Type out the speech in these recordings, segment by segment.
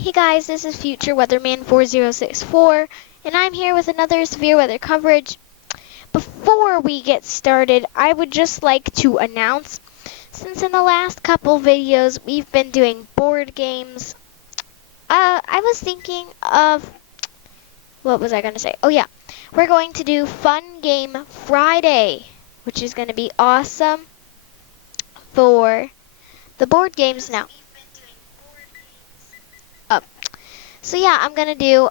Hey guys, this is Future Weatherman 4064, and I'm here with another severe weather coverage. Before we get started, I would just like to announce, since in the last couple videos we've been doing board games, I was thinking of, what was I going to say? Oh yeah, we're going to do Fun Game Friday, which is going to be awesome for the board games now. So yeah, I'm going to do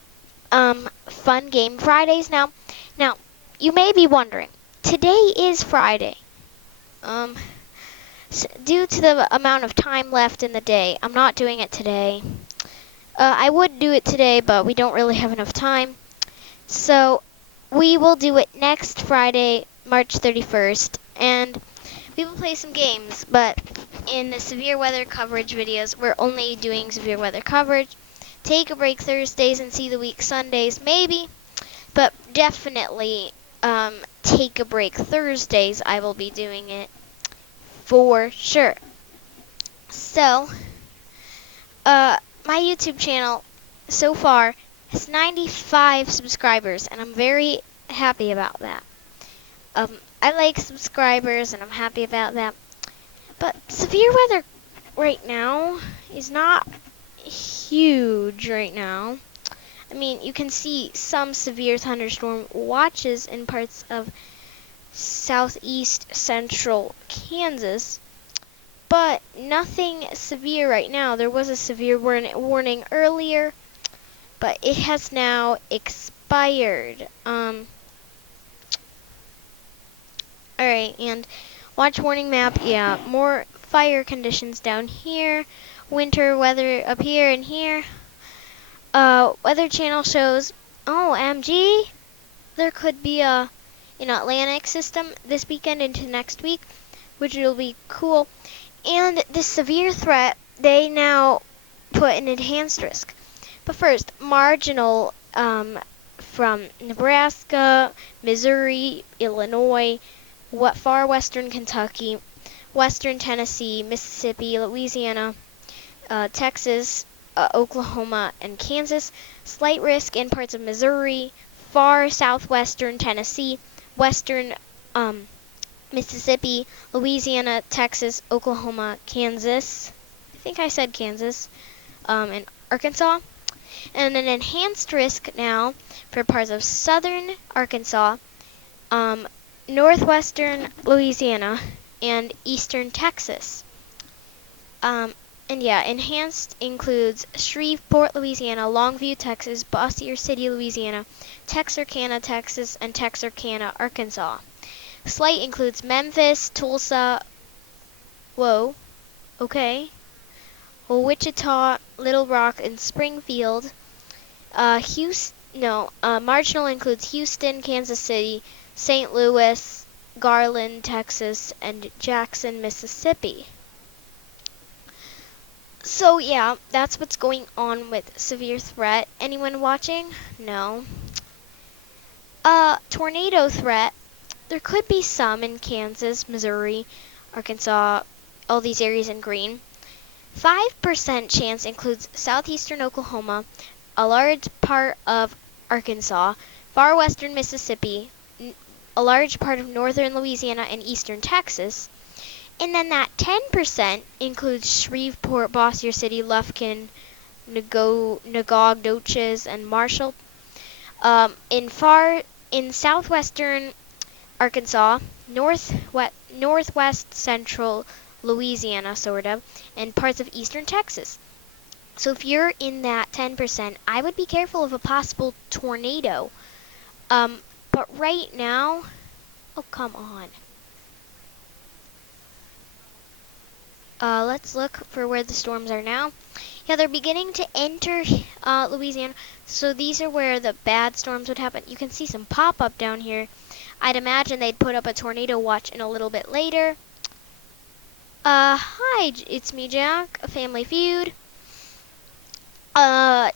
Fun Game Fridays now. Now, you may be wondering, today is Friday. Due to the amount of time left in the day, I'm not doing it today. I would do it today, but we don't really have enough time. So we will do it next Friday, March 31st, and we will play some games. But in the severe weather coverage videos, we're only doing severe weather coverage. Take a break Thursdays and see the week Sundays, maybe. But definitely take a break Thursdays. I will be doing it for sure. So, my YouTube channel so far has 95 subscribers, and I'm very happy about that. I like subscribers, and I'm happy about that. But severe weather right now is not huge right now. I mean, you can see some severe thunderstorm watches in parts of southeast central Kansas, but nothing severe right now. There was a severe warning earlier, but it has now expired. Alright, and watch warning map. Yeah, more fire conditions down here. Winter weather up here and here. Weather channel shows, oh, MG, there could be an Atlantic system this weekend into next week, which will be cool. And this severe threat, they now put an enhanced risk. But first, marginal from Nebraska, Missouri, Illinois, far western Kentucky, western Tennessee, Mississippi, Louisiana, Texas, Oklahoma, and Kansas. Slight risk in parts of Missouri, far southwestern Tennessee, western Mississippi, Louisiana, Texas, Oklahoma, Kansas. I think I said Kansas, and Arkansas. And an enhanced risk now for parts of southern Arkansas, northwestern Louisiana, and eastern Texas. And yeah, enhanced includes Shreveport, Louisiana, Longview, Texas, Bossier City, Louisiana, Texarkana, Texas, and Texarkana, Arkansas. Slight includes Memphis, Tulsa, okay, Wichita, Little Rock, and Springfield. Marginal includes Houston, Kansas City, St. Louis, Garland, Texas, and Jackson, Mississippi. So yeah, that's what's going on with severe threat. Anyone watching? No. Tornado threat. There could be some in Kansas, Missouri, Arkansas, all these areas in green. 5% chance includes southeastern Oklahoma, a large part of Arkansas, far western Mississippi, a large part of northern Louisiana, and eastern Texas. And then that 10% includes Shreveport, Bossier City, Lufkin, Nacogdoches, and Marshall. In southwestern Arkansas, northwest central Louisiana, sort of, and parts of eastern Texas. So if you're in that 10%, I would be careful of a possible tornado. But right now, oh, come on. Let's look for where the storms are now. Yeah, they're beginning to enter Louisiana. So these are where the bad storms would happen. You can see some pop-up down here. I'd imagine they'd put up a tornado watch in a little bit later. Hi, it's me, Jack, a Family Feud. Alright,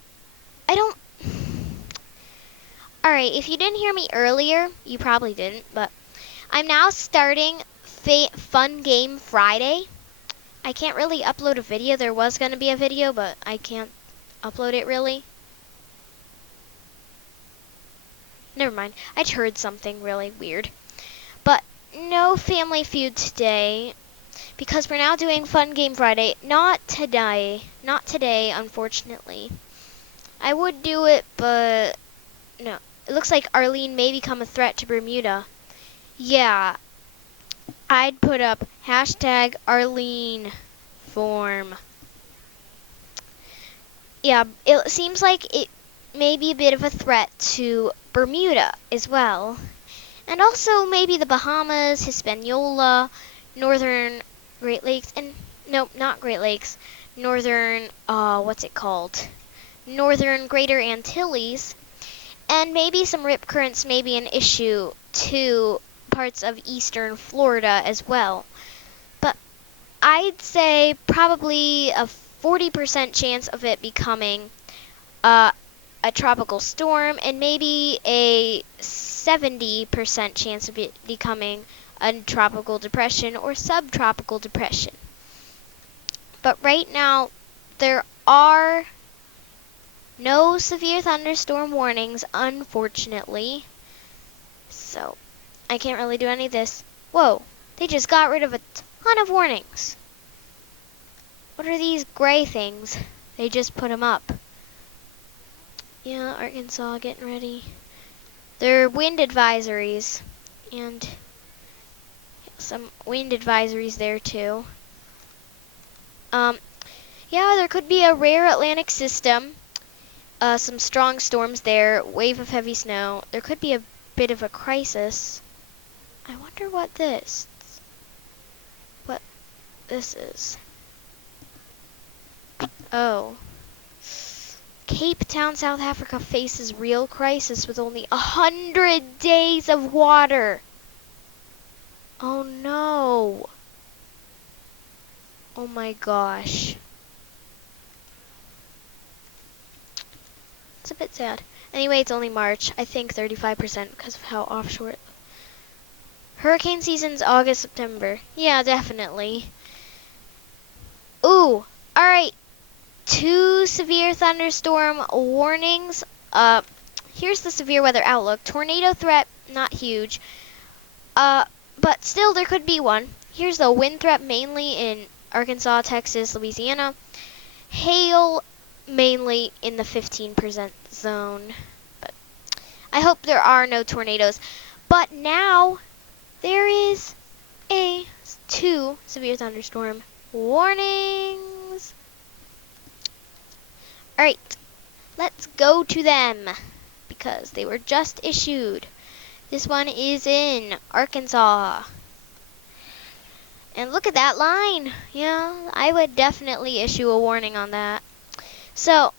if you didn't hear me earlier, you probably didn't, but I'm now starting Fun Game Friday. I can't really upload a video. There was going to be a video, but I can't upload it really. Never mind. I just heard something really weird. But no Family Feud today because we're now doing Fun Game Friday. Not today. Not today, unfortunately. I would do it, but no. It looks like Arlene may become a threat to Bermuda. Yeah, I'd put up hashtag Arlene form. Yeah, it seems like it may be a bit of a threat to Bermuda as well. And also maybe the Bahamas, Hispaniola, Northern Great Lakes, and nope, not Great Lakes. Northern, what's it called? Northern Greater Antilles. And maybe some rip currents may be an issue to parts of eastern Florida as well. But I'd say probably a 40% chance of it becoming a tropical storm and maybe a 70% chance of it becoming a tropical depression or subtropical depression. But right now, there are no severe thunderstorm warnings, unfortunately. So, I can't really do any of this. Whoa, they just got rid of a ton of warnings. What are these gray things? They just put them up. Yeah, Arkansas getting ready. There are wind advisories, and some wind advisories there too. Yeah, there could be a rare Atlantic system, some strong storms there, wave of heavy snow. There could be a bit of a crisis. I wonder what this is. Oh. Cape Town, South Africa faces real crisis with only 100 days of water. Oh no. Oh my gosh. It's a bit sad. Anyway, it's only March. I think 35% because of how offshore. Hurricane season's August, September. Yeah, definitely. Ooh. Alright. 2 severe thunderstorm warnings. Here's the severe weather outlook. Tornado threat, not huge. But still there could be one. Here's the wind threat mainly in Arkansas, Texas, Louisiana. Hail mainly in the 15% zone. But I hope there are no tornadoes. But now there is 2 severe thunderstorm warnings. Alright, let's go to them because they were just issued. This one is in Arkansas. And look at that line. Yeah, I would definitely issue a warning on that. So,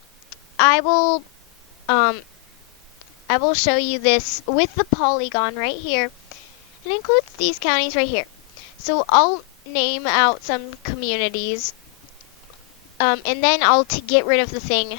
I will show you this with the polygon right here. It includes these counties right here. So I'll name out some communities, and then I'll get rid of the thing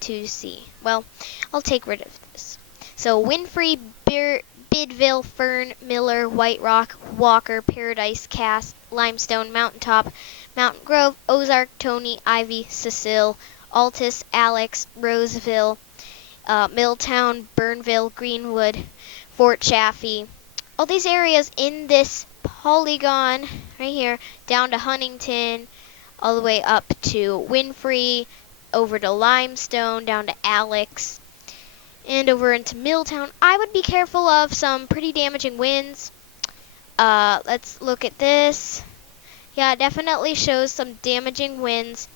to see. Well, I'll take rid of this. So Winfrey, Bidville, Fern, Miller, White Rock, Walker, Paradise, Cass, Limestone, Mountaintop, Mountain Grove, Ozark, Tony, Ivy, Cecile, Altus, Alex, Roseville, Milltown, Burnville, Greenwood, Fort Chaffee. All these areas in this polygon right here, down to Huntington, all the way up to Winfrey, over to Limestone, down to Alex, and over into Milltown. I would be careful of some pretty damaging winds. Let's look at this. Yeah, it definitely shows some damaging winds.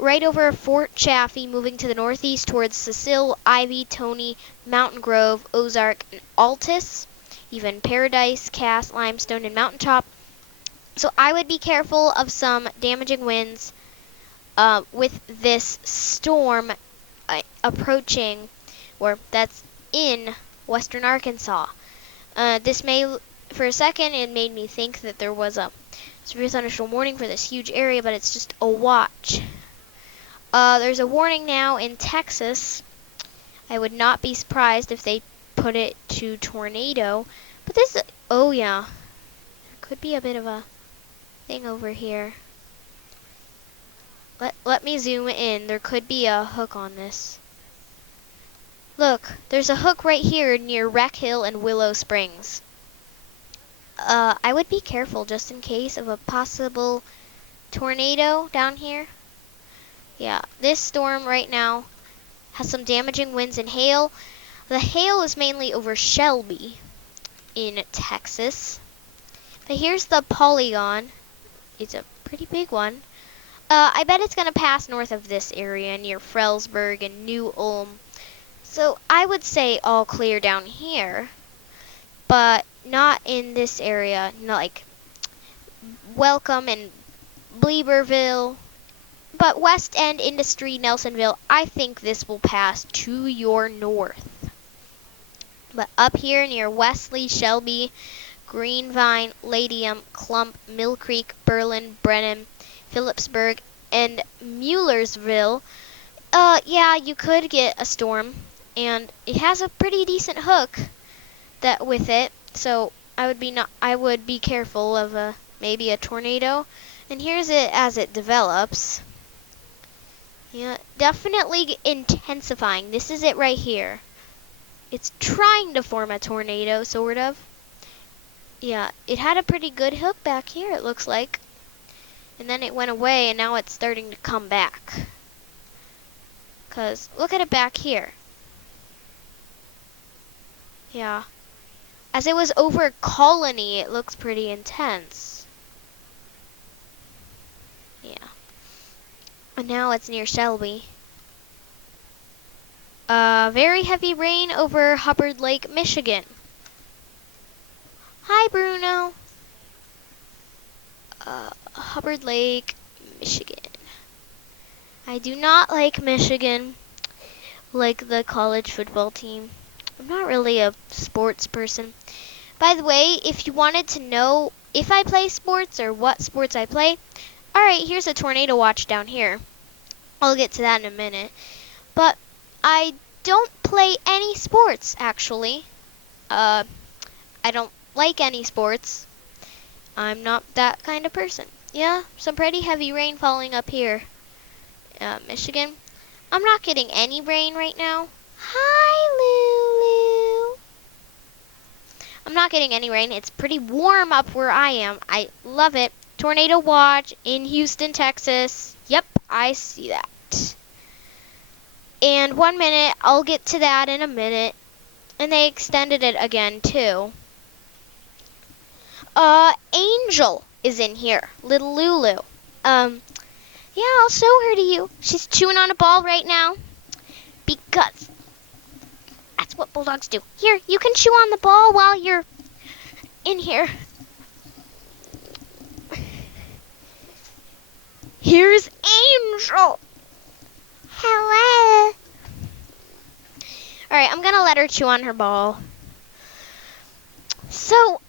Right over Fort Chaffee, moving to the northeast towards Cecile, Ivy, Tony, Mountain Grove, Ozark, and Altus. Even Paradise, Cass, Limestone, and Mountaintop. So I would be careful of some damaging winds with this storm approaching, or that's in western Arkansas. This may, for a second, it made me think that there was a severe thunderstorm warning for this huge area, but it's just a watch. There's a warning now in Texas. I would not be surprised if they put it to tornado. But this, oh yeah, there could be a bit of a thing over here. Let me zoom in. There could be a hook on this. Look, there's a hook right here near Wreck Hill and Willow Springs. I would be careful just in case of a possible tornado down here. Yeah, this storm right now has some damaging winds and hail. The hail is mainly over Shelby in Texas. But here's the polygon. It's a pretty big one. I bet it's going to pass north of this area near Frelsburg and New Ulm. So I would say all clear down here, but not in this area, like Welcome and Bleeberville. But West End Industry, Nelsonville, I think this will pass to your north. But up here near Wesley, Shelby, Greenvine, Ladium, Clump, Mill Creek, Berlin, Brenham, Phillipsburg, and Müllersville, yeah, you could get a storm, and it has a pretty decent hook that with it, so I would be careful of maybe a tornado. And here's it as it develops. Yeah, definitely intensifying. This is it right here. It's trying to form a tornado, sort of. Yeah, it had a pretty good hook back here, it looks like. And then it went away, and now it's starting to come back. Because look at it back here. Yeah. As it was over Colony, it looks pretty intense. Yeah. And now it's near Shelby. Very heavy rain over Hubbard Lake, Michigan. Hi, Bruno. Hubbard Lake, Michigan. I do not like Michigan, like the college football team. I'm not really a sports person. By the way, if you wanted to know if I play sports or what sports I play, alright, here's a tornado watch down here. I'll get to that in a minute. But I don't play any sports, actually. I don't like any sports. I'm not that kind of person. Yeah, some pretty heavy rain falling up here. Michigan. I'm not getting any rain right now. Hi, Lulu. I'm not getting any rain. It's pretty warm up where I am. I love it. Tornado watch in Houston, Texas. Yep, I see that. And 1 minute, I'll get to that in a minute. And they extended it again, too. Angel is in here. Little Lulu. Yeah, I'll show her to you. She's chewing on a ball right now. Because that's what bulldogs do. Here, you can chew on the ball while you're in here. Here's Angel. Hello. Alright, I'm gonna let her chew on her ball. So,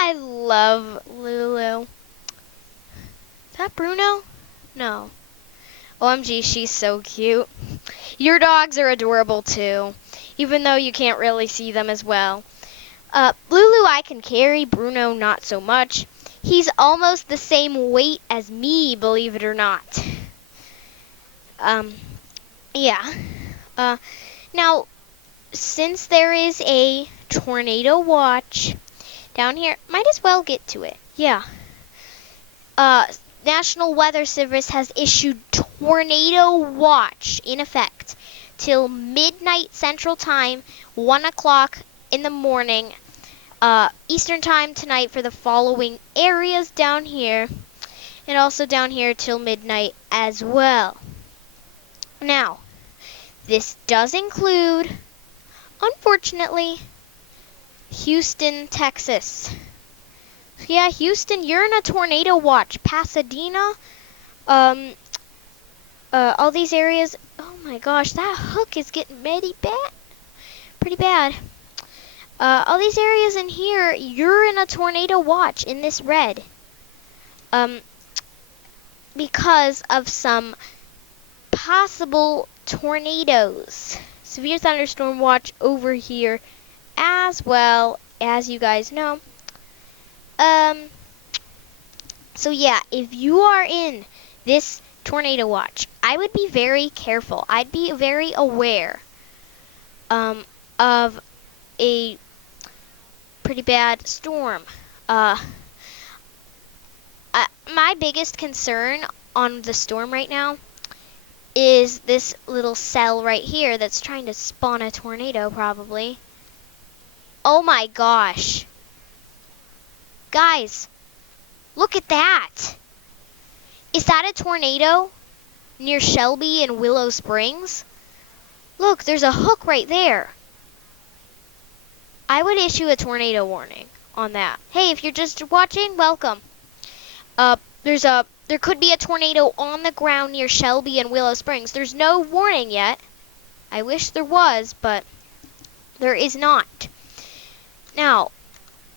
I love Lulu. Is that Bruno? No. OMG, she's so cute. Your dogs are adorable too, even though you can't really see them as well. Lulu I can carry, Bruno not so much. He's almost the same weight as me, believe it or not. Yeah. Now, since there is a tornado watch down here, might as well get to it. Yeah. National Weather Service has issued tornado watch in effect till midnight Central Time, 1 o'clock in the morning, Eastern Time tonight for the following areas down here, and also down here till midnight as well. Now, this does include, unfortunately, Houston, Texas. Yeah, Houston, you're in a tornado watch. Pasadena, all these areas. Oh my gosh, that hook is getting pretty bad. All these areas in here, you're in a tornado watch in this red. Because of some possible tornadoes. severe thunderstorm watch over here as well, as you guys know. So yeah, if you are in this tornado watch, I would be very careful. I'd be very aware of a pretty bad storm. My biggest concern on the storm right now is this little cell right here that's trying to spawn a tornado, probably. Oh my gosh. Guys, look at that. Is that a tornado near Shelby and Willow Springs? Look, there's a hook right there. I would issue a tornado warning on that. Hey, if you're just watching, welcome. There could be a tornado on the ground near Shelby and Willow Springs. There's no warning yet. I wish there was, but there is not. Now,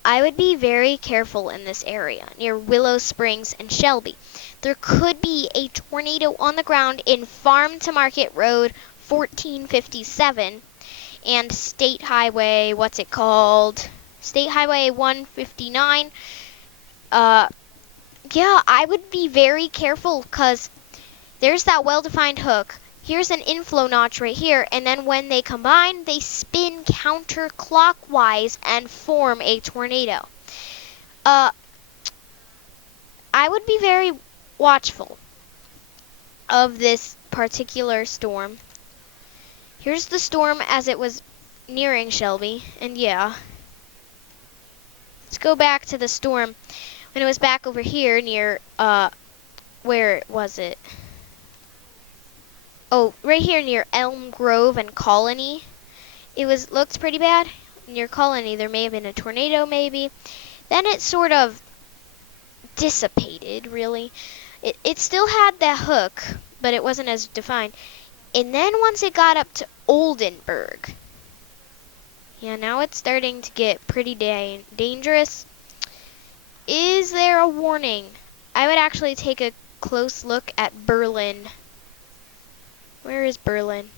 I would be very careful in this area near Willow Springs and Shelby. There could be a tornado on the ground in Farm to Market Road 1457 and State Highway, what's it called? State Highway 159. Yeah, I would be very careful because there's that well-defined hook. Here's an inflow notch right here, and then when they combine, they spin counterclockwise and form a tornado. I would be very watchful of this particular storm. Here's the storm as it was nearing Shelby, and yeah. Let's go back to the storm when it was back over here near, where was it? Oh, right here near Elm Grove and Colony. It looked pretty bad. Near Colony, there may have been a tornado, maybe. Then it sort of dissipated, really. It still had that hook, but it wasn't as defined. And then once it got up to Oldenburg, yeah, now it's starting to get pretty dangerous. Is there a warning? I would actually take a close look at Berlin. Where is Berlin?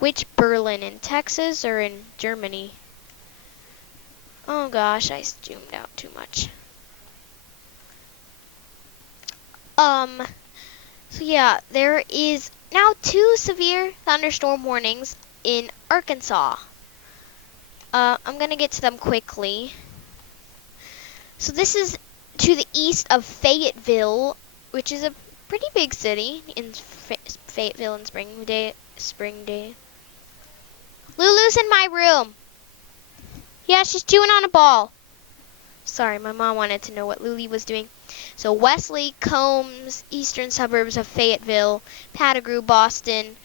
Which Berlin? In Texas or in Germany? Oh gosh, I zoomed out too much. So yeah, there is now 2 severe thunderstorm warnings in Arkansas. I'm gonna get to them quickly. So this is to the east of Fayetteville, which is a pretty big city in Fayetteville and Springdale. Lulu's in my room. Yeah, she's chewing on a ball. Sorry, my mom wanted to know what Lily was doing. So Wesley, Combs, eastern suburbs of Fayetteville, Pettigrew, Boston,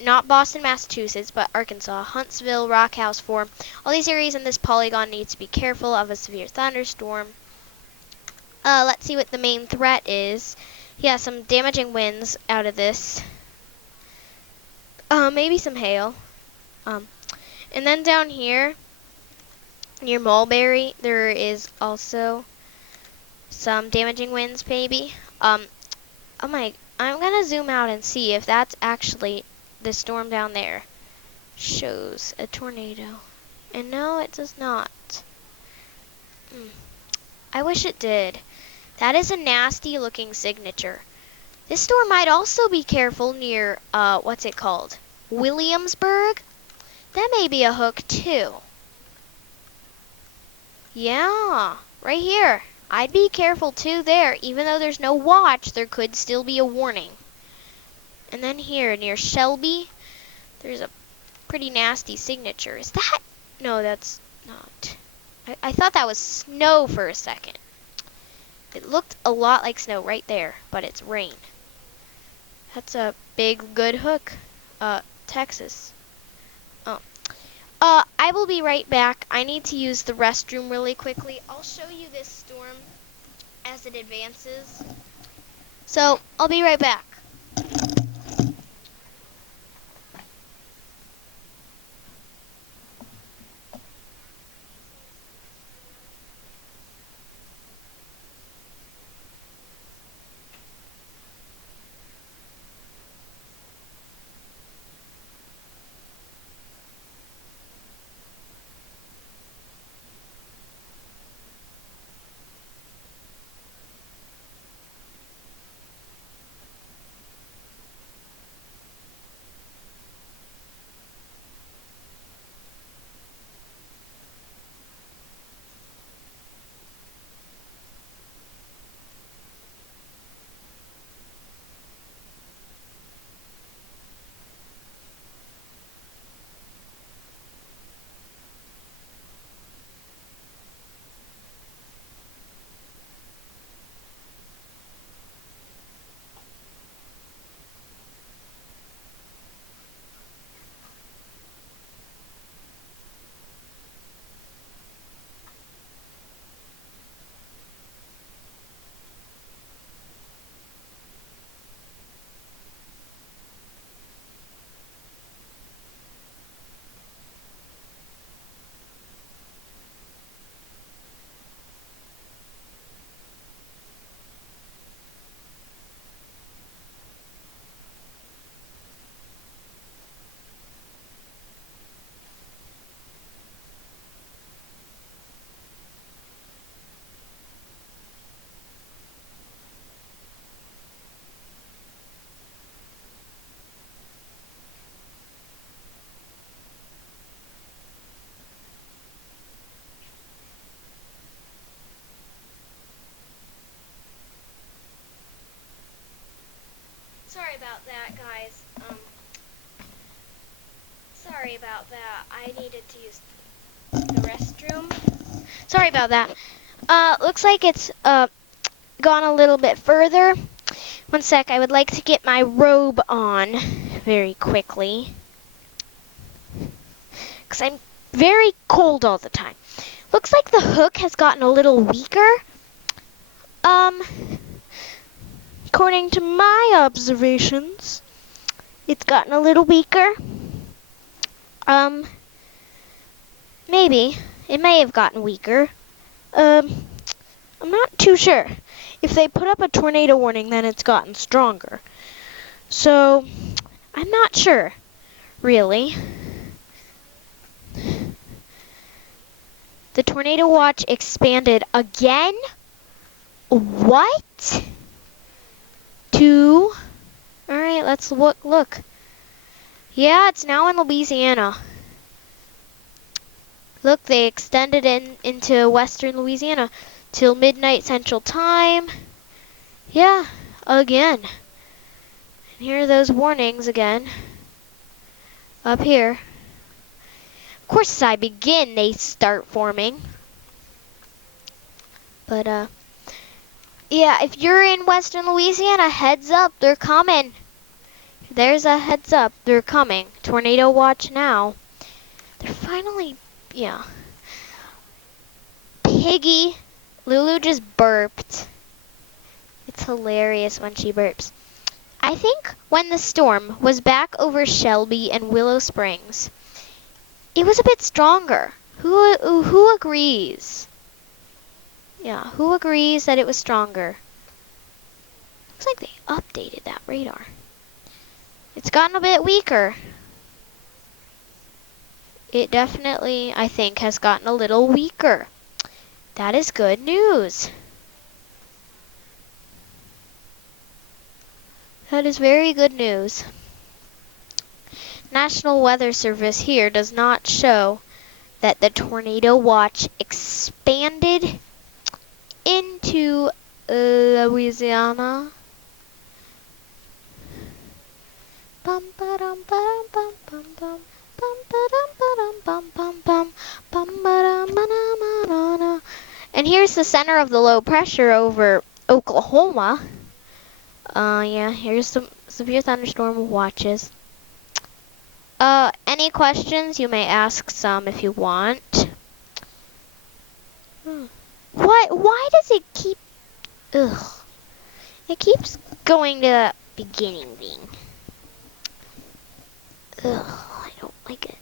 not Boston, Massachusetts, but Arkansas, Huntsville, Rockhouse, Ford. All these areas in this polygon need to be careful of a severe thunderstorm. Let's see what the main threat is. Yeah, some damaging winds out of this. Maybe some hail. And then down here, near Mulberry, there is also some damaging winds, maybe. I'm gonna zoom out and see if that's actually the storm down there shows a tornado. And no, it does not. I wish it did. That is a nasty looking signature. This storm might also be careful near, what's it called? Williamsburg? That may be a hook too. Yeah, right here. I'd be careful too there. Even though there's no watch, there could still be a warning. And then here near Shelby, there's a pretty nasty signature. Is that? No, that's not. I thought that was snow for a second. It looked a lot like snow right there, but it's rain. That's a big, good hook. Texas. Oh. I will be right back. I need to use the restroom really quickly. I'll show you this storm as it advances. So, I'll be right back. Sorry about that, guys. Sorry about that. I needed to use the restroom. Sorry about that. Looks like it's gone a little bit further. One sec, I would like to get my robe on very quickly. Because I'm very cold all the time. Looks like the hook has gotten a little weaker. According to my observations, it's gotten a little weaker. Maybe. It may have gotten weaker. I'm not too sure. If they put up a tornado warning, then it's gotten stronger. So, I'm not sure, really. The tornado watch expanded again? What? Alright, let's look. Yeah, it's now in Louisiana. Look, they extended into western Louisiana till midnight Central Time. Yeah, again. And here are those warnings again. Up here. Of course, as I begin, they start forming. But, yeah, if you're in western Louisiana, heads up, they're coming. There's a heads up, they're coming. Tornado watch now. They're finally, yeah. Piggy, Lulu just burped. It's hilarious when she burps. I think when the storm was back over Shelby and Willow Springs, it was a bit stronger. Who agrees? Yeah, who agrees that it was stronger? Looks like they updated that radar. It's gotten a bit weaker. It definitely, I think, has gotten a little weaker. That is good news. That is very good news. National Weather Service here does not show that the tornado watch expanded into Louisiana. Bum ba-dum ba-dum bum bum bum bum ba-dum ba-dum bum bum bum bum ba-dum ba-dum. And here's the center of the low pressure over Oklahoma. Yeah, here's some severe thunderstorm watches. Any questions? You may ask some if you want. Why does it keep... Ugh. It keeps going to the beginning thing. Ugh, I don't like it.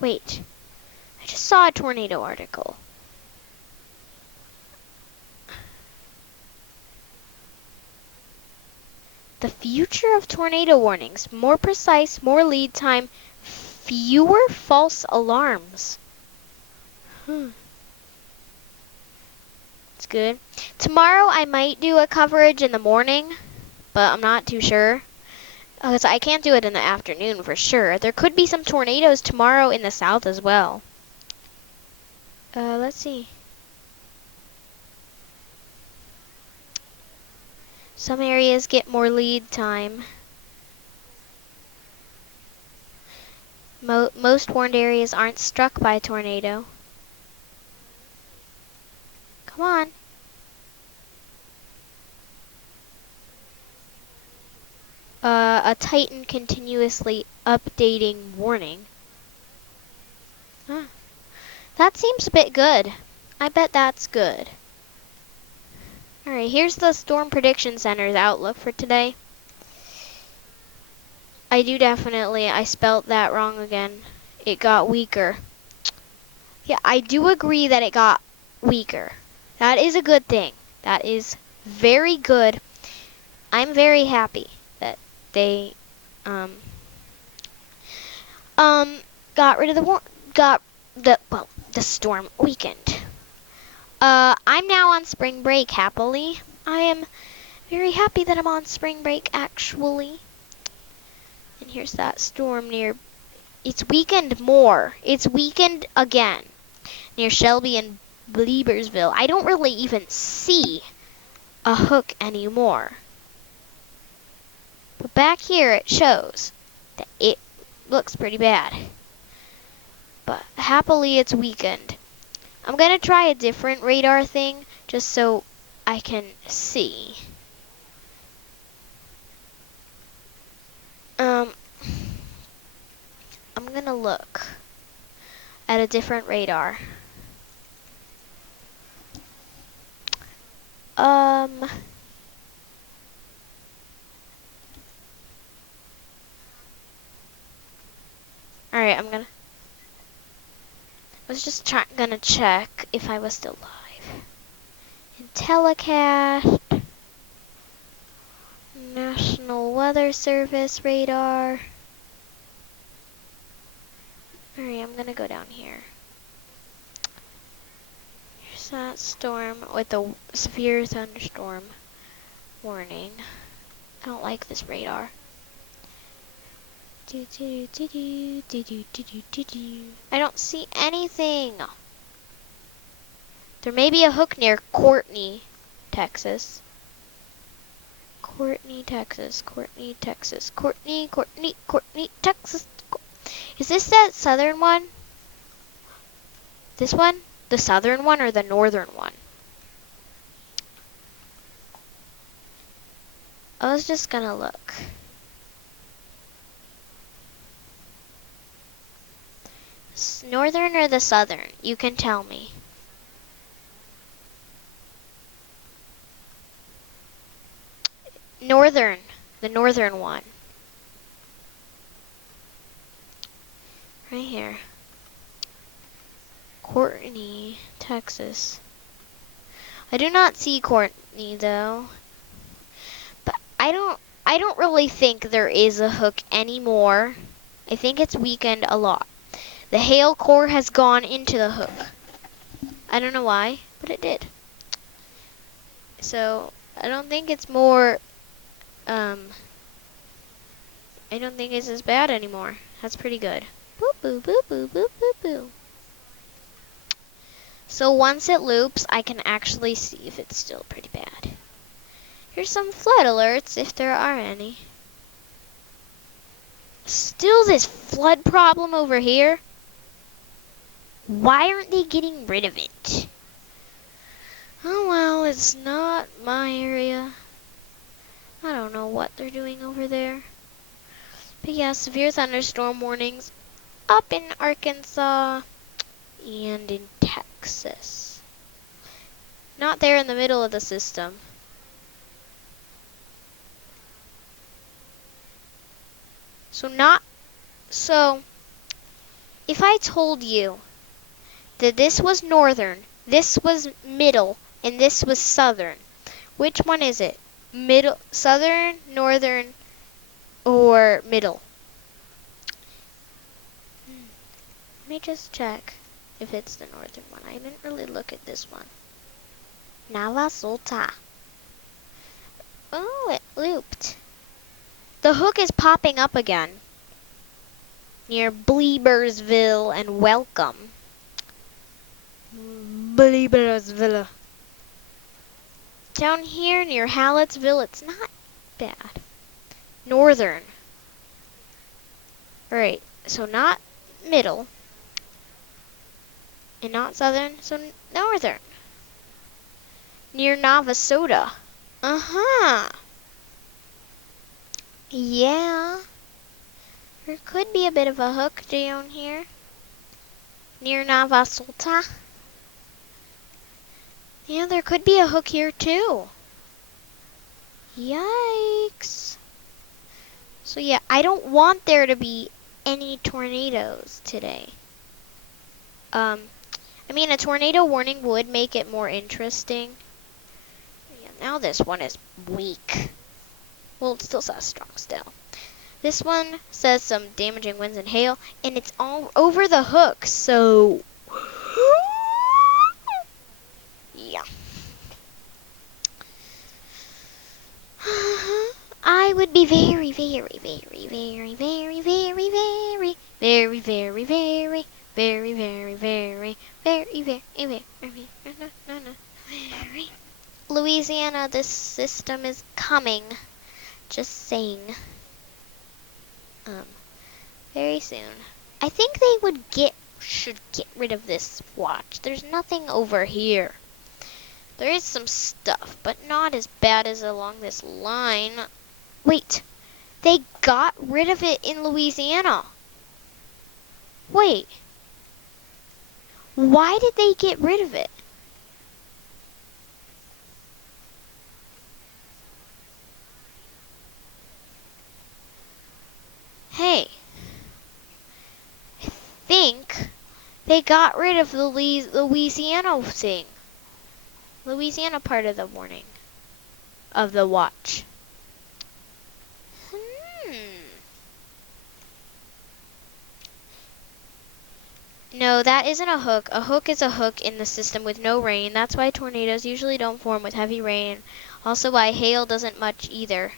Wait. I just saw a tornado article. The future of tornado warnings. More precise, more lead time, fewer false alarms. It's good. Tomorrow I might do a coverage in the morning, but I'm not too sure. Because I can't do it in the afternoon for sure. There could be some tornadoes tomorrow in the south as well. Let's see. Some areas get more lead time. Most warned areas aren't struck by a tornado. Come on. A Titan continuously updating warning. Huh. That seems a bit good. I bet that's good. Alright, here's the Storm Prediction Center's outlook for today. I spelt that wrong again. It got weaker. Yeah, I do agree that it got weaker. That is a good thing. That is very good. I'm very happy that they got rid of the storm weakened. I'm now on spring break happily. I am very happy that I'm on spring break actually. And here's that storm it's weakened more. It's weakened again near Shelby and Beliebersville. I don't really even see a hook anymore. But back here it shows that it looks pretty bad. But happily it's weakened. I'm gonna try a different radar thing just so I can see. I'm gonna look at a different radar. Alright, I was just gonna check if I was still live. In telecast, National Weather Service radar. Alright, I'm gonna go down here. Here's that storm with a severe thunderstorm warning. I don't like this radar. I don't see anything. There may be a hook near Courtney, Texas. Courtney, Texas. Courtney, Texas. Courtney, Texas. Is this that southern one? This one? The southern one or the northern one? I was just gonna look. Northern or the southern? You can tell me. Northern. The northern one. Right here. Courtney, Texas. I do not see Courtney though. But I don't really think there is a hook anymore. I think it's weakened a lot. The hail core has gone into the hook. I don't know why, but it did. So I don't think it's more I don't think it's as bad anymore. That's pretty good. Boop boo boo boo boo boo boo. So once it loops, I can actually see if it's still pretty bad. Here's some flood alerts if there are any. Still this flood problem over here? Why aren't they getting rid of it? Oh well, it's not my area. I don't know what they're doing over there. But yeah, severe thunderstorm warnings up in Arkansas and in Texas. Not there in the middle of the system. So if I told you that this was northern, this was middle, and this was southern, which one is it? Middle, southern, northern, or middle? Let me just check if it's the northern one. I didn't really look at this one. Navasota. Oh, it looped. The hook is popping up again near Beliebersville and Welcome. Beliebersville. Down here near Hallettsville, it's not bad. Northern. Alright, so not middle. And not southern, so northern. Near Navasota. Uh-huh. Yeah. There could be a bit of a hook down here. Near Navasota. Yeah, there could be a hook here too. Yikes. So yeah, I don't want there to be any tornadoes today. I mean, a tornado warning would make it more interesting. Yeah, now this one is weak. Well, it still says strong still. This one says some damaging winds and hail, and it's all over the hook, so yeah. I would be very, very, very, very, very, very, very, very, very, very, very, very, very, very, very, very, very, very, Louisiana, this system is coming. Just saying. Very soon. I think they should get rid of this watch. There's nothing over here. There is some stuff, but not as bad as along this line. Wait, they got rid of it in Louisiana. Wait, why did they get rid of it? Hey, I think they got rid of the Louisiana thing. Louisiana part of the warning. Of the watch. No, that isn't a hook. A hook is a hook in the system with no rain. That's why tornadoes usually don't form with heavy rain. Also why hail doesn't much either.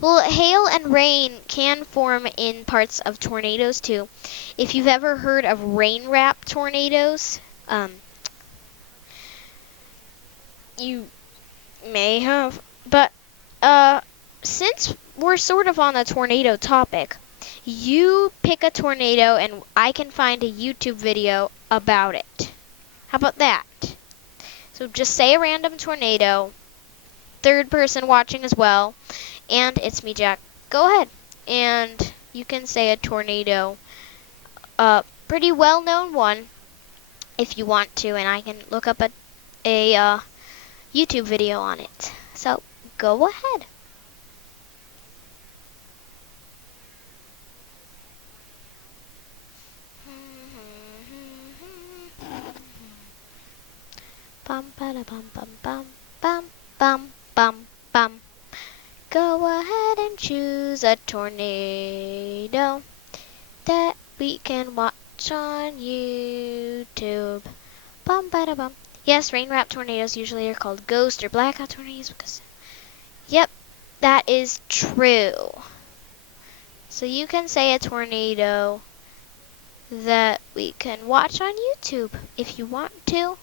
Well, hail and rain can form in parts of tornadoes too. If you've ever heard of rain-wrap tornadoes, you may have. But since we're sort of on the tornado topic, you pick a tornado and I can find a YouTube video about it. How about that? So just say a random tornado, third person watching as well, and it's me, Jack. Go ahead, and you can say a tornado, pretty well-known one, if you want to, and I can look up a YouTube video on it. So go ahead. Bum ba da bum bum bum bum bum bum bum. Go ahead and choose a tornado that we can watch on YouTube. Bum ba da bum. Yes, rain-wrap tornadoes usually are called ghost or blackout tornadoes because, yep, that is true. So you can say a tornado that we can watch on YouTube if you want to.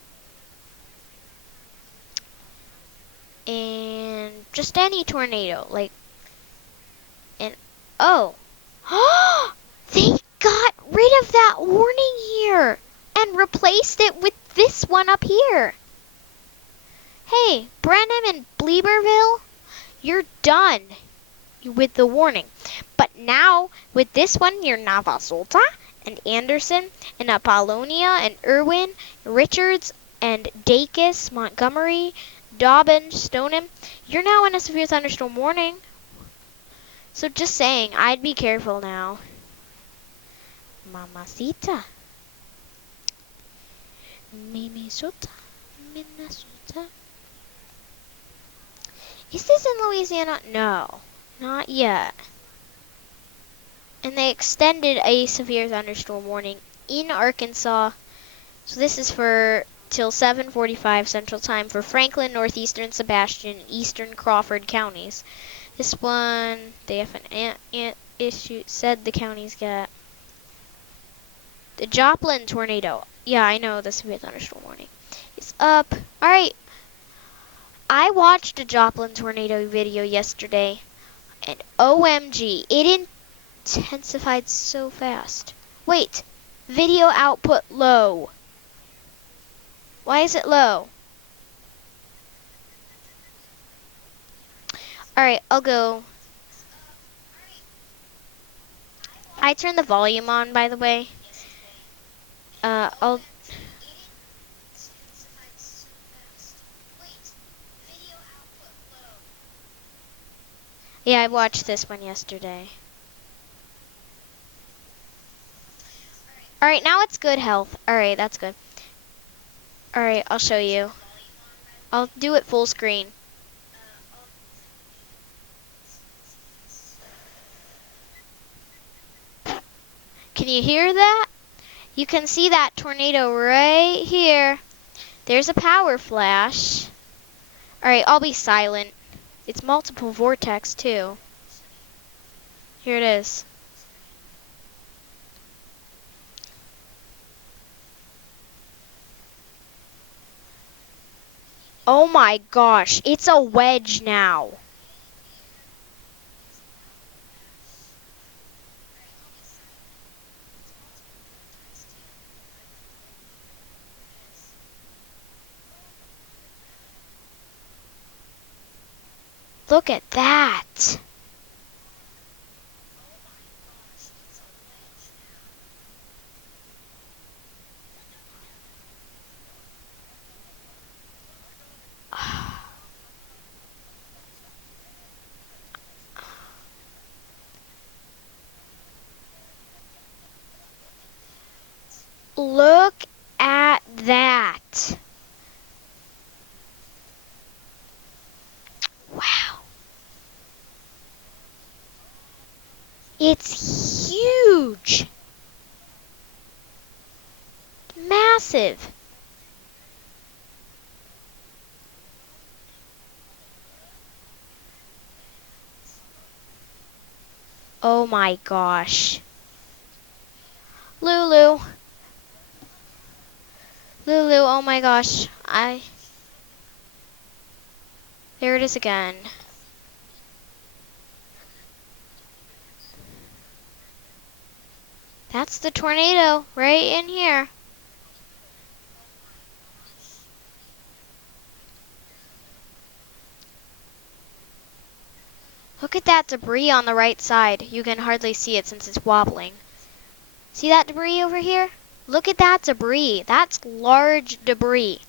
And just any tornado, like, and oh, they got rid of that warning here and replaced it with this one up here. Hey, Brenham and Bleeberville, you're done with the warning. But now, with this one, you're Navasota and Anderson and Apollonia and Irwin, Richards and Dacus, Montgomery, Dobbin, Stoneham, you're now in a severe thunderstorm warning. So just saying, I'd be careful now. Mamacita. Minnesota. Minnesota. Is this in Louisiana? No, not yet. And they extended a severe thunderstorm warning in Arkansas. So this is for till 7:45 Central Time for Franklin, Northeastern Sebastian, Eastern Crawford counties. This one, they have an issue, said the counties got the Joplin tornado. Yeah, I know the severe thunderstorm warning is up. All right, I watched a Joplin tornado video yesterday, and OMG, it intensified so fast. Wait, video output low. Why is it low? Alright, I'll go. I turned the volume on, by the way. I'll... Yeah, I watched this one yesterday. Alright, now it's good health. Alright, that's good. Alright, I'll show you. I'll do it full screen. Can you hear that? You can see that tornado right here. There's a power flash. Alright, I'll be silent. It's multiple vortex too. Here it is. Oh my gosh, it's a wedge now. Look at that. Look at that. Wow. It's huge. Massive. Oh my gosh. Lulu. Lulu, oh my gosh. There it is again. That's the tornado right in here. Look at that debris on the right side. You can hardly see it since it's wobbling. See that debris over here? Look at that debris. That's large debris.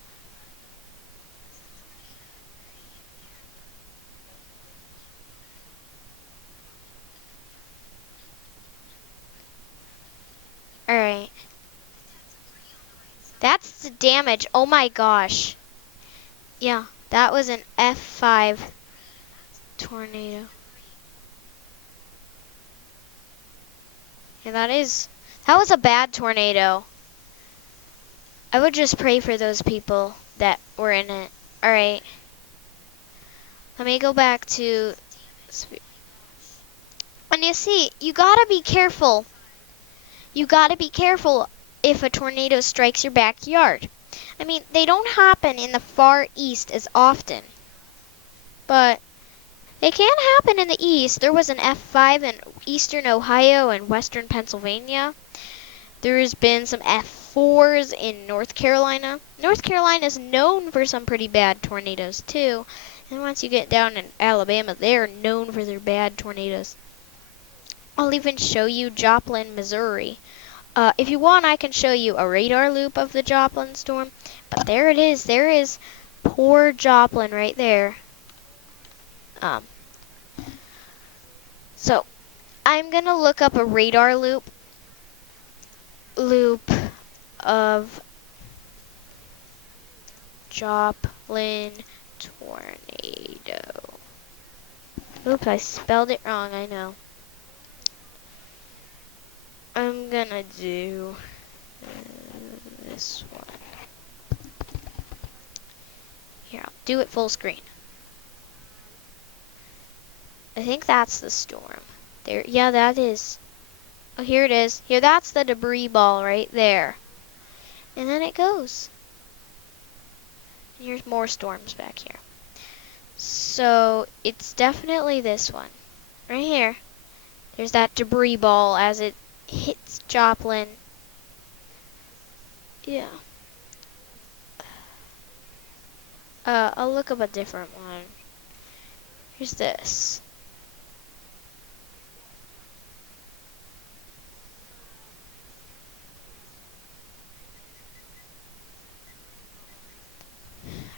Alright. That's the damage. Oh my gosh. Yeah, that was an F5 tornado. Yeah, that was a bad tornado. I would just pray for those people that were in it. Alright. Let me go back to... And you see, you gotta be careful. You gotta be careful if a tornado strikes your backyard. I mean, they don't happen in the far east as often. But they can happen in the east. There was an F5 in eastern Ohio and western Pennsylvania. There's been some F4s in North Carolina. North Carolina is known for some pretty bad tornadoes too. And once you get down in Alabama, they're known for their bad tornadoes. I'll even show you Joplin, Missouri. If you want, I can show you a radar loop of the Joplin storm. But there it is. There is poor Joplin right there. So I'm gonna look up a radar loop of Joplin tornado. Oops, I spelled it wrong, I know. I'm gonna do this one. Here, I'll do it full screen. I think that's the storm. There, yeah, that is. Oh, here it is. Here, that's the debris ball right there. And then it goes. Here's more storms back here. So, it's definitely this one. Right here. There's that debris ball as it hits Joplin. Yeah. I'll look up a different one. Here's this.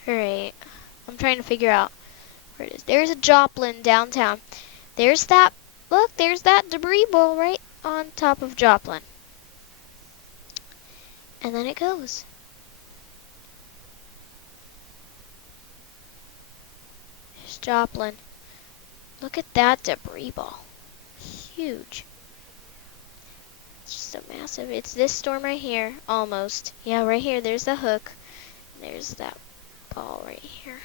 Alright. I'm trying to figure out where it is. There's a Joplin downtown. There's that, look, there's that debris ball right on top of Joplin. And then it goes. There's Joplin. Look at that debris ball. Huge. It's just so massive. It's this storm right here, almost. Yeah, right here, there's the hook. There's that ball right here.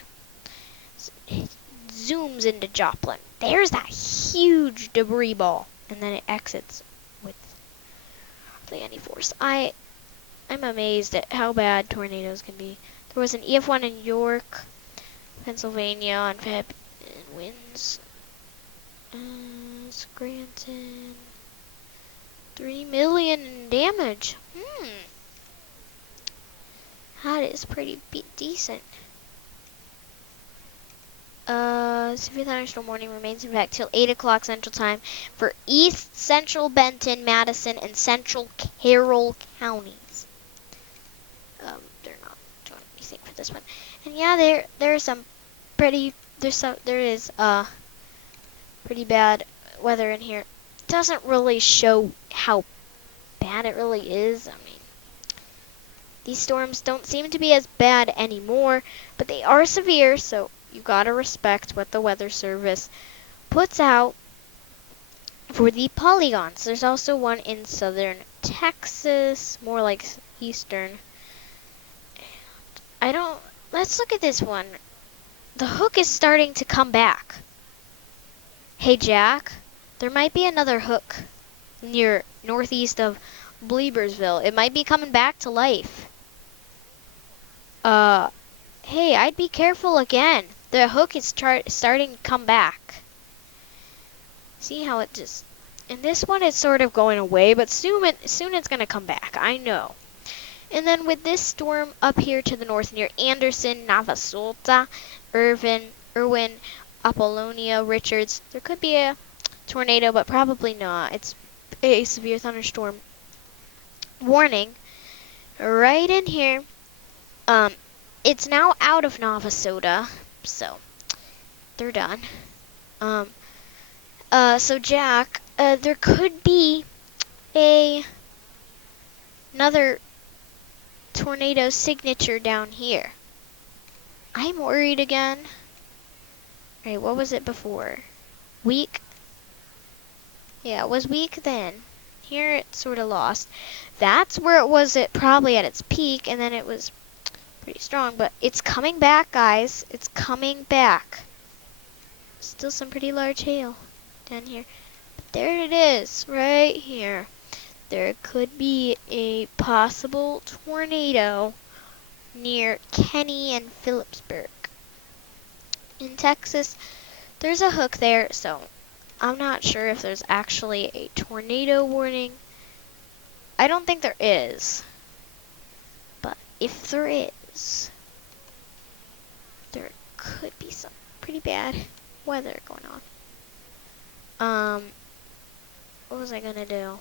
So it zooms into Joplin. There's that huge debris ball. And then it exits with hardly any force. I'm amazed at how bad tornadoes can be. There was an EF1 in York. Pennsylvania on Feb and winds. Scranton. 3 million in damage. That is pretty decent. Severe thunderstorm warning remains in effect till 8 o'clock Central Time for East Central Benton, Madison, and Central Carroll counties. They're not doing anything for this one. And yeah, there is pretty bad weather in here. It doesn't really show how bad it really is. I mean, these storms don't seem to be as bad anymore, but they are severe, so you gotta respect what the Weather Service puts out for the polygons. There's also one in southern Texas, more like eastern. Let's look at this one. The hook is starting to come back. Hey Jack, there might be another hook near northeast of Bleebersville. It might be coming back to life. Hey, I'd be careful again. The hook is starting to come back. See how it just... In this one, it's sort of going away, but soon it's going to come back. I know. And then with this storm up here to the north near Anderson, Navasota, Irwin, Apollonia, Richards, there could be a tornado, but probably not. It's a severe thunderstorm warning right in here. It's now out of Navasota, so they're done. So Jack, there could be another tornado signature down here. I'm worried again. Alright, what was it before? Weak? Yeah, it was weak then. Here it sort of lost. That's where it was probably at its peak, and then it was pretty strong, but it's coming back, guys. It's coming back. Still some pretty large hail down here. But there it is, right here. There could be a possible tornado near Kenny and Phillipsburg. In Texas, there's a hook there, so I'm not sure if there's actually a tornado warning. I don't think there is. But if there is, there could be some pretty bad weather going on. What was I gonna do?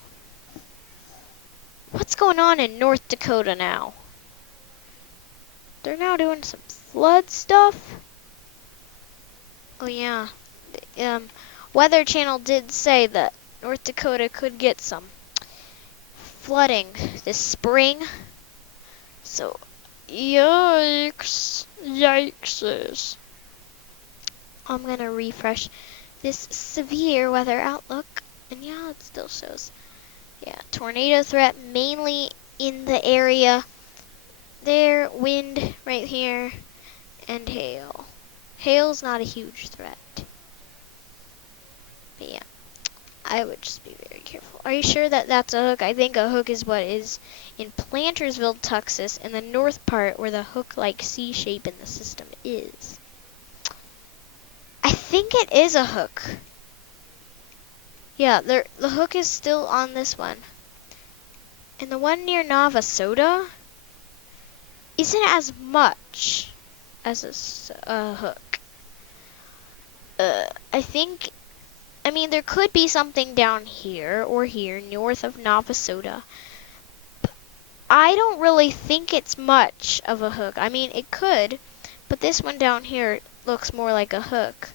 What's going on in North Dakota now? They're now doing some flood stuff? Oh yeah. The Weather Channel did say that North Dakota could get some flooding this spring. So, yikes. Yikes. I'm gonna refresh this severe weather outlook. And yeah, it still shows. Yeah, tornado threat mainly in the area there, wind right here, and hail. Hail's not a huge threat. But yeah, I would just be very careful. Are you sure that that's a hook? I think a hook is what is in Plantersville, Texas, in the north part where the hook-like C shape in the system is. I think it is a hook. Yeah, the hook is still on this one. And the one near Navasota isn't as much as a hook. I mean, there could be something down here or here north of Navasota. I don't really think it's much of a hook. I mean, it could, but this one down here looks more like a hook.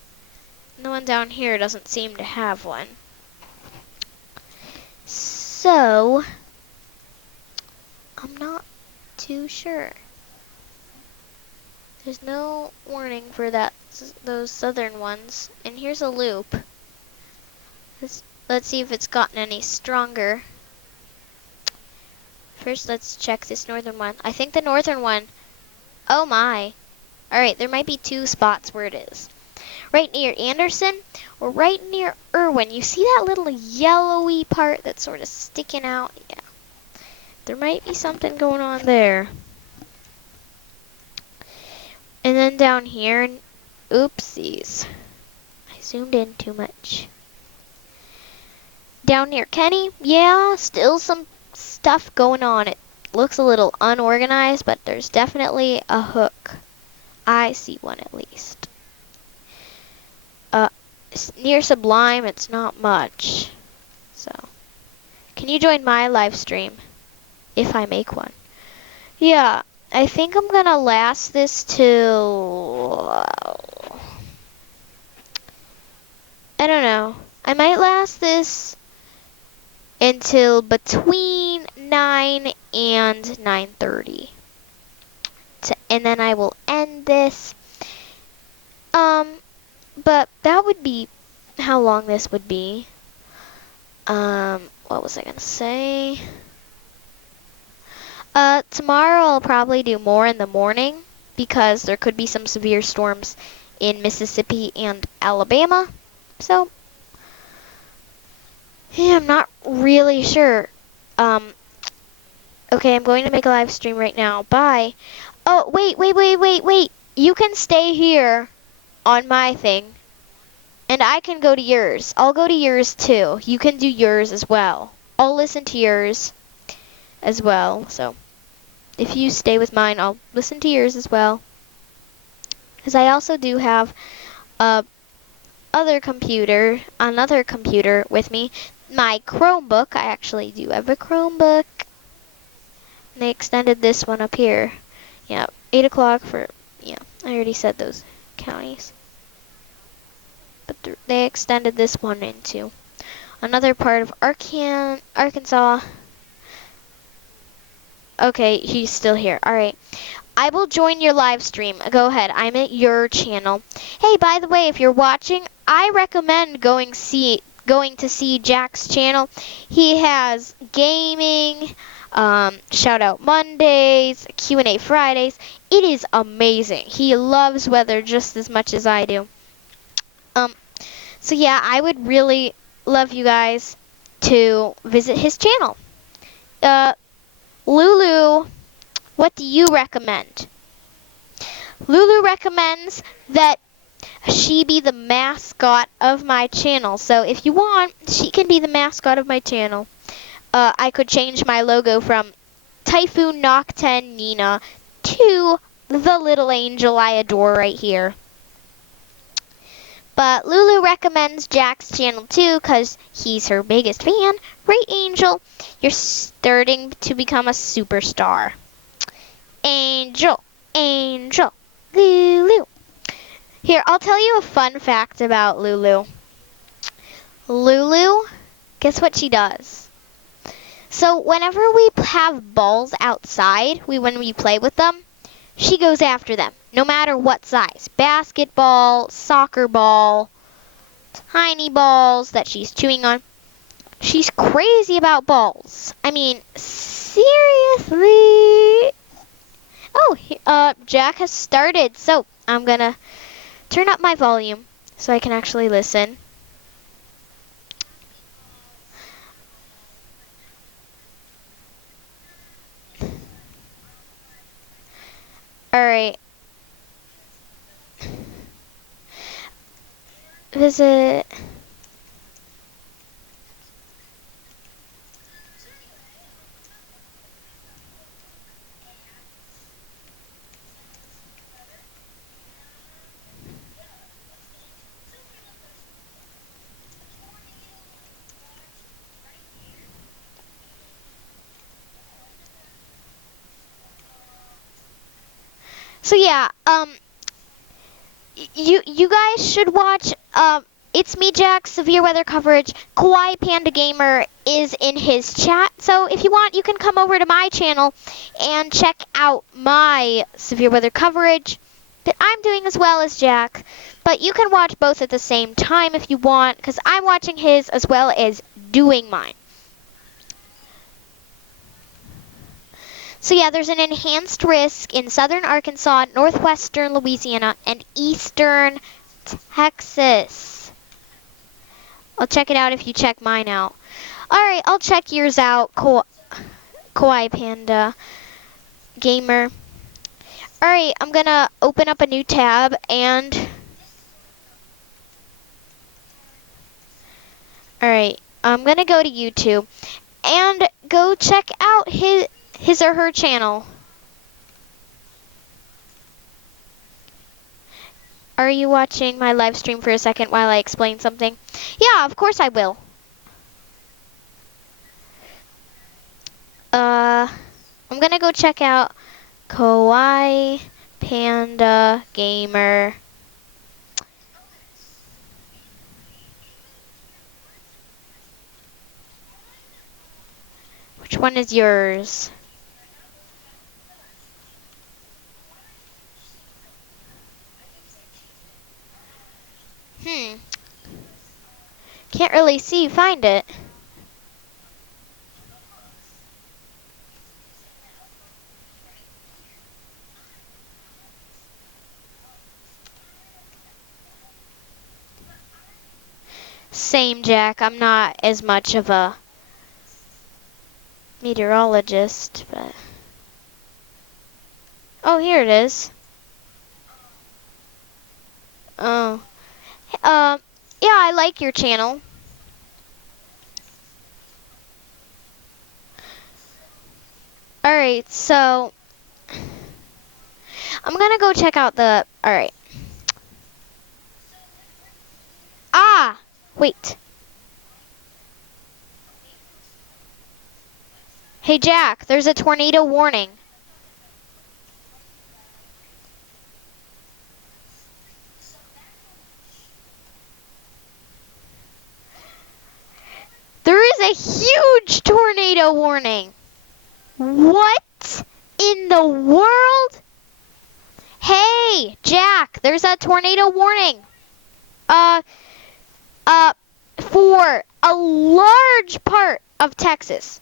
And the one down here doesn't seem to have one. So, I'm not too sure. There's no warning for those southern ones. And here's a loop. Let's see if it's gotten any stronger. First, let's check this northern one. I think the northern one... Oh my. Alright, there might be two spots where it is. Right near Anderson or right near Irwin. You see that little yellowy part that's sort of sticking out? Yeah. There might be something going on there. And then down here Oopsies. I zoomed in too much. Down near Kenny, yeah, still some stuff going on. It looks a little unorganized, but there's definitely a hook. I see one at least. Near Sublime, it's not much. So, can you join my live stream if I make one? Yeah, I think I'm gonna last this till I don't know. I might last this until between 9 and 9:30. And then I will end this. But that would be how long this would be. What was I gonna say? Tomorrow I'll probably do more in the morning because there could be some severe storms in Mississippi and Alabama. So, yeah, I'm not really sure. Okay, I'm going to make a live stream right now. Bye. Oh, wait. You can stay here on my thing, and I can go to yours. I'll go to yours too. You can do yours as well. I'll listen to yours as well. So, if you stay with mine, I'll listen to yours as well. Because I also do have another computer with me. My Chromebook. I actually do have a Chromebook. And they extended this one up here. Yeah, 8 o'clock for, yeah, I already said those counties. But they extended this one into another part of Arkansas. Okay, he's still here. Alright. I will join your live stream. Go ahead. I'm at your channel. Hey, by the way, if you're watching, I recommend going to see Jack's channel. He has gaming, shout out Mondays, Q&A Fridays. It is amazing. He loves weather just as much as I do. So yeah, I would really love you guys to visit his channel. Lulu, what do you recommend? Lulu recommends that she be the mascot of my channel. So if you want, she can be the mascot of my channel. I could change my logo from Typhoon Nocten Nina to the little angel I adore right here. But Lulu recommends Jack's channel too because he's her biggest fan. Right, Angel? You're starting to become a superstar. Angel, Lulu. Here, I'll tell you a fun fact about Lulu. Lulu, guess what she does? So whenever we have balls outside, when we play with them, she goes after them, no matter what size. Basketball, soccer ball, tiny balls that she's chewing on. She's crazy about balls. I mean, seriously. Oh, Jack has started, so I'm gonna turn up my volume so I can actually listen. Alright. Visit. So yeah, you guys should watch It's Me Jack Severe Weather Coverage. Kawaii Panda Gamer is in his chat. So if you want, you can come over to my channel and check out my severe weather coverage that I'm doing as well as Jack. But you can watch both at the same time if you want, because I'm watching his as well as doing mine. So yeah, there's an enhanced risk in southern Arkansas, northwestern Louisiana, and eastern Texas. I'll check it out if you check mine out. Alright, I'll check yours out, Kawaii Panda Gamer. Alright, I'm gonna open up a new tab, and Alright, I'm gonna go to YouTube and go check out his or her channel. Are you watching my live stream for a second while I explain something? Yeah, of course I will. I'm gonna go check out Kawaii Panda Gamer. Which one is yours? Can't really see. Find it. Same, Jack. I'm not as much of a meteorologist, but... Oh, here it is. Oh. Yeah, I like your channel. Alright, so... I'm gonna go check out the... Alright. Ah! Wait. Hey, Jack, there's a tornado warning. There is a huge tornado warning. What in the world? Hey, Jack, there's a tornado warning. For a large part of Texas.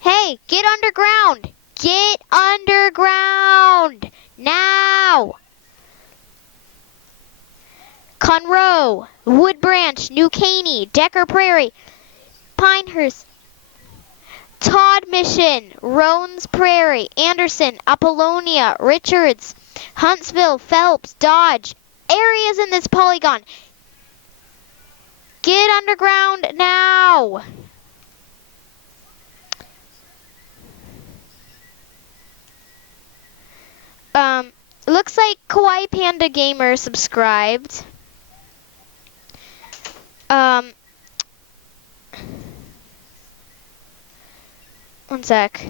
Hey, get underground. Get underground. Now. Conroe, Wood Branch, New Caney, Decker Prairie, Pinehurst, Todd Mission, Roans Prairie, Anderson, Apollonia, Richards, Huntsville, Phelps, Dodge. Areas in this polygon. Get underground now. Looks like Kawaii Panda Gamer subscribed. One sec.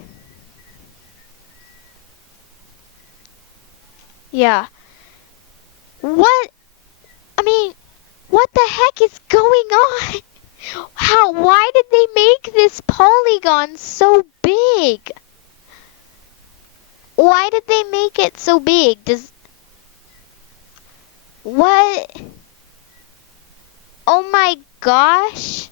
Yeah. What? I mean, what the heck is going on? Why did they make this polygon so big? Why did they make it so big? What? Oh my gosh.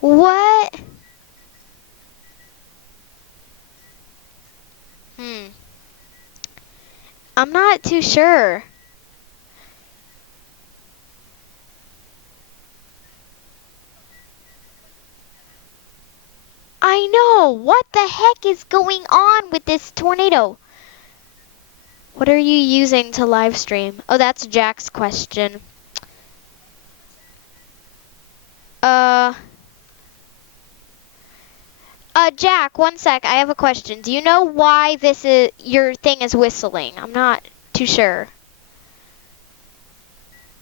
What? I'm not too sure. I know. What the heck is going on with this tornado? What are you using to live stream? Oh, that's Jack's question. Jack, one sec. I have a question. Do you know why your thing is whistling? I'm not too sure.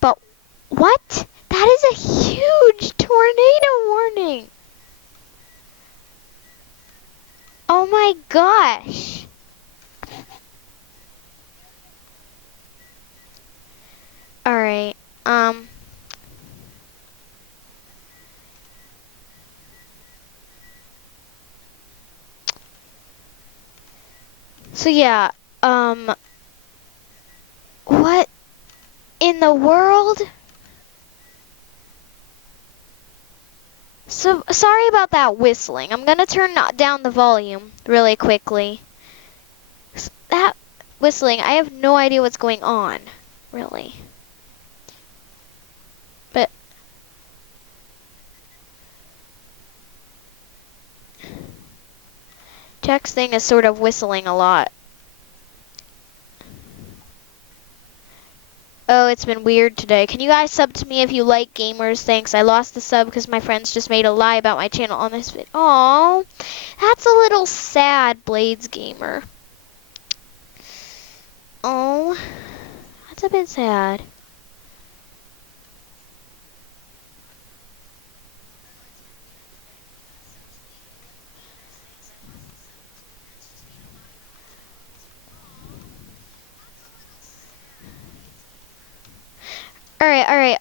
But what? That is a huge tornado warning. Oh my gosh. Alright, so yeah, what in the world? So, sorry about that whistling. I'm gonna turn down the volume really quickly. That whistling, I have no idea what's going on, really. But Jack's thing is sort of whistling a lot. Oh, it's been weird today. Can you guys sub to me if you like gamers? Thanks. I lost the sub because my friends just made a lie about my channel on this video. Aww. That's a little sad, Blades Gamer. Oh. That's a bit sad.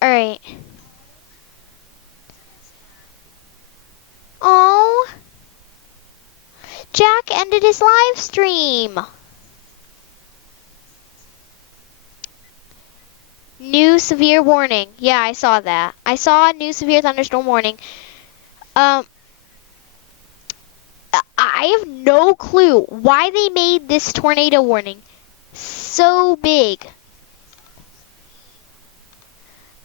Alright. Oh. Jack ended his live stream. New severe warning. Yeah, I saw that. I saw a new severe thunderstorm warning. I have no clue why they made this tornado warning so big.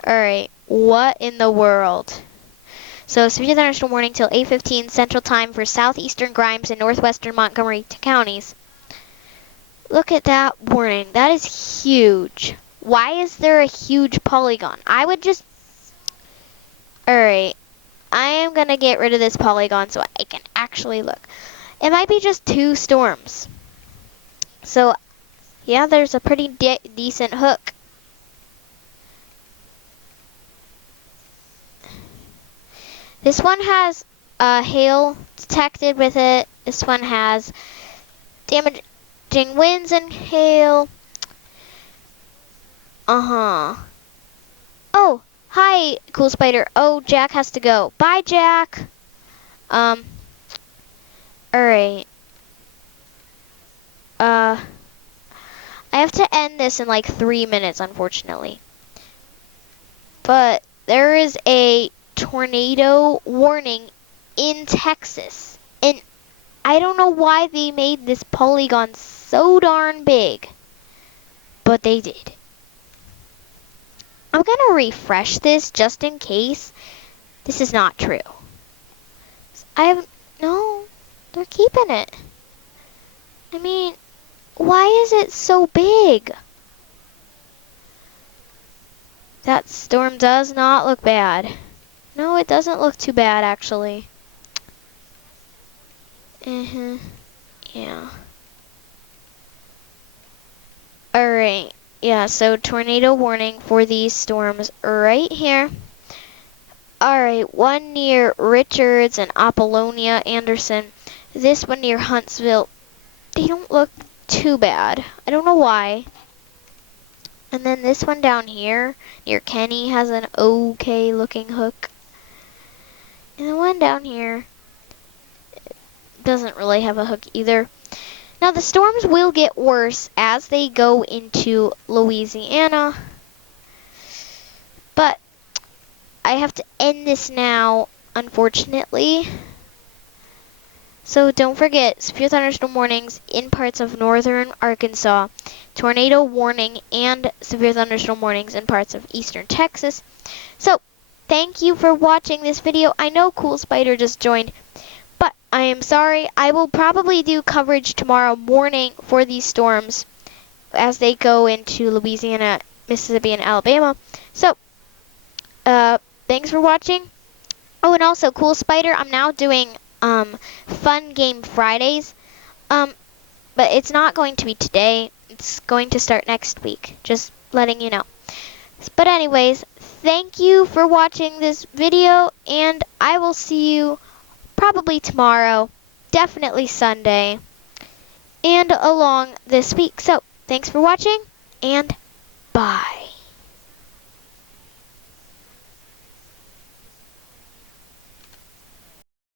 Alright, what in the world? So, severe thunderstorm warning till 8:15 Central Time for southeastern Grimes and northwestern Montgomery counties. Look at that warning. That is huge. Why is there a huge polygon? I would just... Alright, I am going to get rid of this polygon so I can actually look. It might be just 2 storms. So, yeah, there's a pretty decent hook. This one has hail detected with it. This one has damaging winds and hail. Oh, hi, Cool Spider. Oh, Jack has to go. Bye, Jack. Alright. I have to end this in like 3 minutes, unfortunately. But there is a tornado warning in Texas. And I don't know why they made this polygon so darn big. But they did. I'm going to refresh this just in case this is not true. No, they're keeping it. I mean, why is it so big? That storm does not look bad. No, it doesn't look too bad, actually. Yeah. Alright. Yeah, so tornado warning for these storms right here. Alright, one near Richards and Apollonia, Anderson. This one near Huntsville. They don't look too bad. I don't know why. And then this one down here near Kenny has an okay looking hook. And the one down here doesn't really have a hook either. Now the storms will get worse as they go into Louisiana. But I have to end this now, unfortunately. So don't forget, severe thunderstorm warnings in parts of northern Arkansas, tornado warning, and severe thunderstorm warnings in parts of eastern Texas. So thank you for watching this video. I know Cool Spider just joined, but I am sorry. I will probably do coverage tomorrow morning for these storms as they go into Louisiana, Mississippi, and Alabama. So thanks for watching. Oh, and also, Cool Spider, I'm now doing Fun Game Fridays. But it's not going to be today. It's going to start next week. Just letting you know. But anyways, thank you for watching this video, and I will see you probably tomorrow, definitely Sunday, and along this week. So, thanks for watching, and bye.